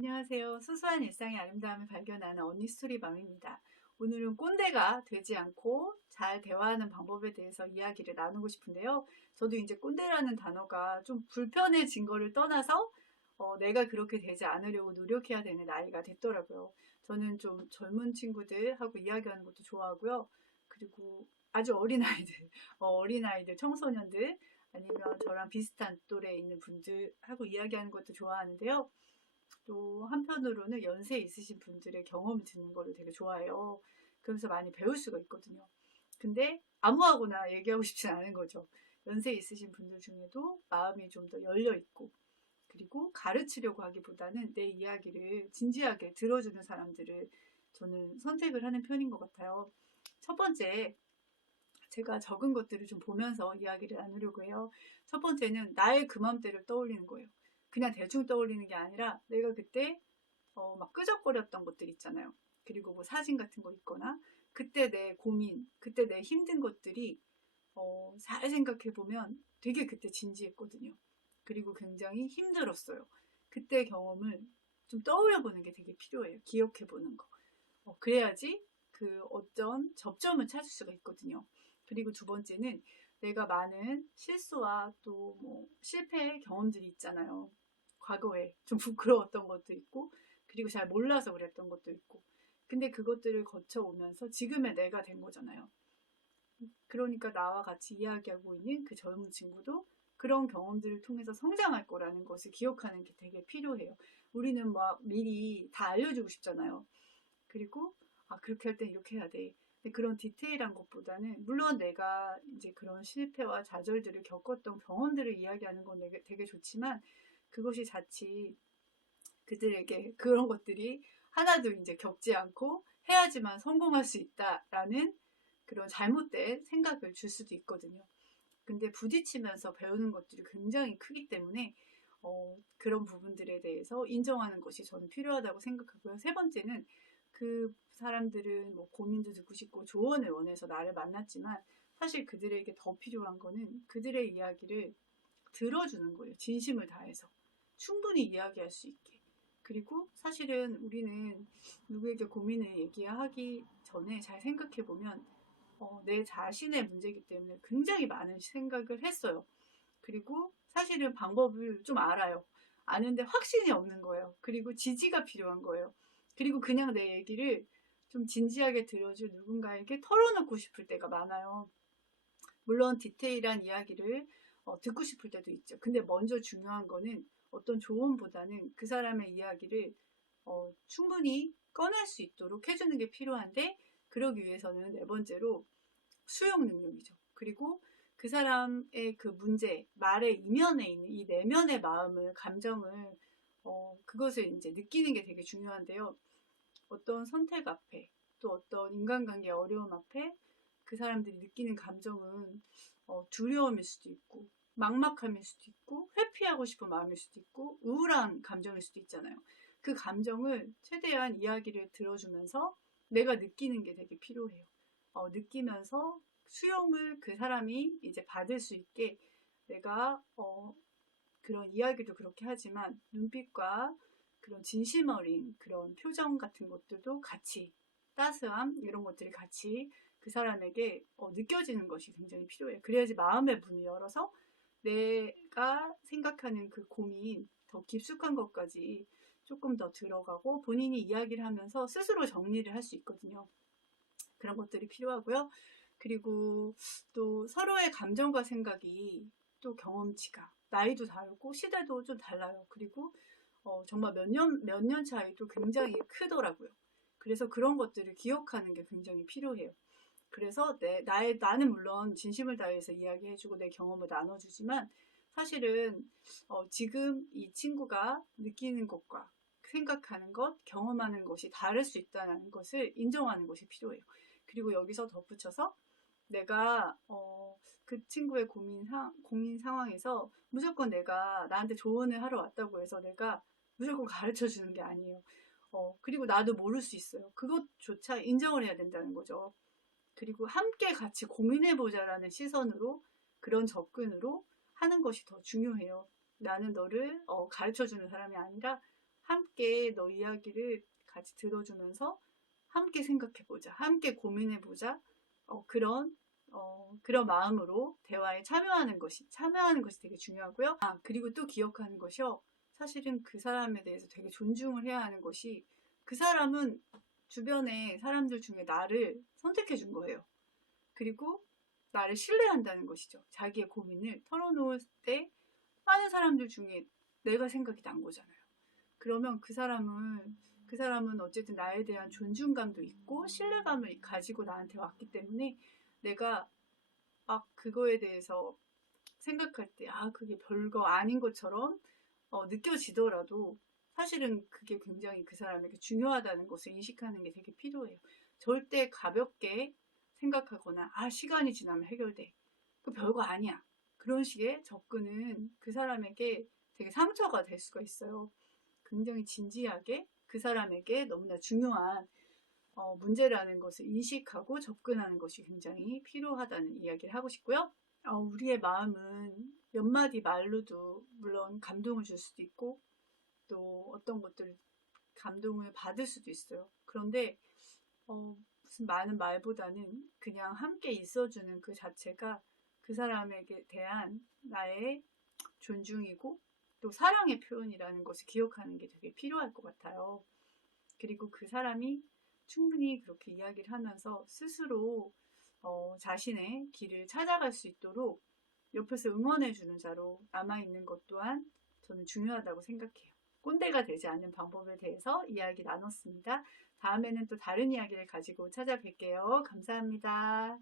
안녕하세요. 수수한 일상의 아름다움을 발견하는 언니 스토리맘입니다. 오늘은 꼰대가 되지 않고 잘 대화하는 방법에 대해서 이야기를 나누고 싶은데요. 저도 이제 꼰대라는 단어가 좀 불편해진 거를 떠나서 내가 그렇게 되지 않으려고 노력해야 되는 나이가 됐더라고요. 저는 좀 젊은 친구들하고 이야기하는 것도 좋아하고요. 그리고 아주 어린아이들, 어린아이들, 청소년들, 아니면 저랑 비슷한 또래에 있는 분들하고 이야기하는 것도 좋아하는데요. 또 한편으로는 연세 있으신 분들의 경험을 듣는 거를 되게 좋아해요. 그러면서 많이 배울 수가 있거든요. 근데 아무하고나 얘기하고 싶진 않은 거죠. 연세 있으신 분들 중에도 마음이 좀 더 열려 있고, 그리고 가르치려고 하기보다는 내 이야기를 진지하게 들어주는 사람들을 저는 선택을 하는 편인 것 같아요. 첫 번째, 제가 적은 것들을 좀 보면서 이야기를 나누려고 해요. 첫 번째는 나의 그 맘대를 떠올리는 거예요. 그냥 대충 떠올리는 게 아니라 내가 그때 막 끄적거렸던 것들 있잖아요. 그리고 뭐 사진 같은 거 있거나 그때 내 고민, 그때 내 힘든 것들이 잘 생각해 보면 되게 그때 진지했거든요. 그리고 굉장히 힘들었어요. 그때 경험을 좀 떠올려 보는 게 되게 필요해요. 기억해 보는 거. 그래야지 그 어떤 접점을 찾을 수가 있거든요. 그리고 두 번째는 내가 많은 실수와 또 뭐 실패 경험들이 있잖아요. 과거에 좀 부끄러웠던 것도 있고, 그리고 잘 몰라서 그랬던 것도 있고. 근데 그것들을 거쳐오면서 지금의 내가 된 거잖아요. 그러니까 나와 같이 이야기하고 있는 그 젊은 친구도 그런 경험들을 통해서 성장할 거라는 것을 기억하는 게 되게 필요해요. 우리는 막 미리 다 알려주고 싶잖아요. 그리고 그렇게 할 땐 이렇게 해야 돼. 근데 그런 디테일한 것보다는 물론 내가 이제 그런 실패와 좌절들을 겪었던 경험들을 이야기하는 건 되게 좋지만 그것이 자칫 그들에게 그런 것들이 하나도 이제 겪지 않고 해야지만 성공할 수 있다라는 그런 잘못된 생각을 줄 수도 있거든요. 근데 부딪히면서 배우는 것들이 굉장히 크기 때문에 그런 부분들에 대해서 인정하는 것이 저는 필요하다고 생각하고요. 세 번째는 그 사람들은 뭐 고민도 듣고 싶고 조언을 원해서 나를 만났지만 사실 그들에게 더 필요한 거는 그들의 이야기를 들어주는 거예요. 진심을 다해서. 충분히 이야기할 수 있게. 그리고 사실은 우리는 누구에게 고민을 얘기하기 전에 잘 생각해 보면 내 자신의 문제이기 때문에 굉장히 많은 생각을 했어요. 그리고 사실은 방법을 좀 알아요. 아는데 확신이 없는 거예요. 그리고 지지가 필요한 거예요. 그리고 그냥 내 얘기를 좀 진지하게 들어줄 누군가에게 털어놓고 싶을 때가 많아요. 물론 디테일한 이야기를 듣고 싶을 때도 있죠. 근데 먼저 중요한 거는 어떤 조언보다는 그 사람의 이야기를 충분히 꺼낼 수 있도록 해주는 게 필요한데 그러기 위해서는 네 번째로 수용 능력이죠. 그리고 그 사람의 그 문제, 말의 이면에 있는 이 내면의 마음을, 감정을, 그것을 이제 느끼는 게 되게 중요한데요. 어떤 선택 앞에, 또 어떤 인간관계 어려움 앞에 그 사람들이 느끼는 감정은 두려움일 수도 있고, 막막함일 수도 있고, 회피하고 싶은 마음일 수도 있고, 우울한 감정일 수도 있잖아요. 그 감정을 최대한 이야기를 들어주면서 내가 느끼는 게 되게 필요해요. 느끼면서 수용을 그 사람이 이제 받을 수 있게 내가 그런 이야기도 그렇게 하지만 눈빛과 그런 진심 어린 그런 표정 같은 것들도 같이 따스함 이런 것들이 같이 그 사람에게 느껴지는 것이 굉장히 필요해요. 그래야지 마음의 문을 열어서 내가 생각하는 그 고민 더 깊숙한 것까지 조금 더 들어가고 본인이 이야기를 하면서 스스로 정리를 할 수 있거든요. 그런 것들이 필요하고요. 그리고 또 서로의 감정과 생각이 또 경험치가 나이도 다르고 시대도 좀 달라요. 그리고 정말 몇 년 차이도 굉장히 크더라고요. 그래서 그런 것들을 기억하는 게 굉장히 필요해요. 그래서 나는 물론 진심을 다해서 이야기해주고 내 경험을 나눠주지만 사실은 지금 이 친구가 느끼는 것과 생각하는 것, 경험하는 것이 다를 수 있다는 것을 인정하는 것이 필요해요. 그리고 여기서 덧붙여서 내가 그 친구의 고민 상황에서 무조건 내가 나한테 조언을 하러 왔다고 해서 내가 무조건 가르쳐 주는 게 아니에요. 그리고 나도 모를 수 있어요. 그것조차 인정을 해야 된다는 거죠. 그리고 함께 같이 고민해보자라는 시선으로 그런 접근으로 하는 것이 더 중요해요. 나는 너를 가르쳐주는 사람이 아니라 함께 너 이야기를 같이 들어주면서 함께 생각해보자, 함께 고민해보자. 그런 마음으로 대화에 참여하는 것이 되게 중요하고요. 그리고 또 기억하는 것이요. 사실은 그 사람에 대해서 되게 존중을 해야 하는 것이, 그 사람은 주변의 사람들 중에 나를 선택해 준 거예요. 그리고 나를 신뢰한다는 것이죠. 자기의 고민을 털어놓을 때 많은 사람들 중에 내가 생각이 난 거잖아요. 그러면 그 사람은 어쨌든 나에 대한 존중감도 있고 신뢰감을 가지고 나한테 왔기 때문에, 내가 막 그거에 대해서 생각할 때 그게 별거 아닌 것처럼 느껴지더라도 사실은 그게 굉장히 그 사람에게 중요하다는 것을 인식하는 게 되게 필요해요. 절대 가볍게 생각하거나 시간이 지나면 해결돼, 그 별거 아니야, 그런 식의 접근은 그 사람에게 되게 상처가 될 수가 있어요. 굉장히 진지하게 그 사람에게 너무나 중요한 문제라는 것을 인식하고 접근하는 것이 굉장히 필요하다는 이야기를 하고 싶고요. 우리의 마음은 몇 마디 말로도 물론 감동을 줄 수도 있고, 또 어떤 것들 감동을 받을 수도 있어요. 그런데 무슨 많은 말보다는 그냥 함께 있어주는 그 자체가 그 사람에게 대한 나의 존중이고 또 사랑의 표현이라는 것을 기억하는 게 되게 필요할 것 같아요. 그리고 그 사람이 충분히 그렇게 이야기를 하면서 스스로 자신의 길을 찾아갈 수 있도록 옆에서 응원해주는 자로 남아있는 것 또한 저는 중요하다고 생각해요. 꼰대가 되지 않는 방법에 대해서 이야기 나눴습니다. 다음에는 또 다른 이야기를 가지고 찾아뵐게요. 감사합니다.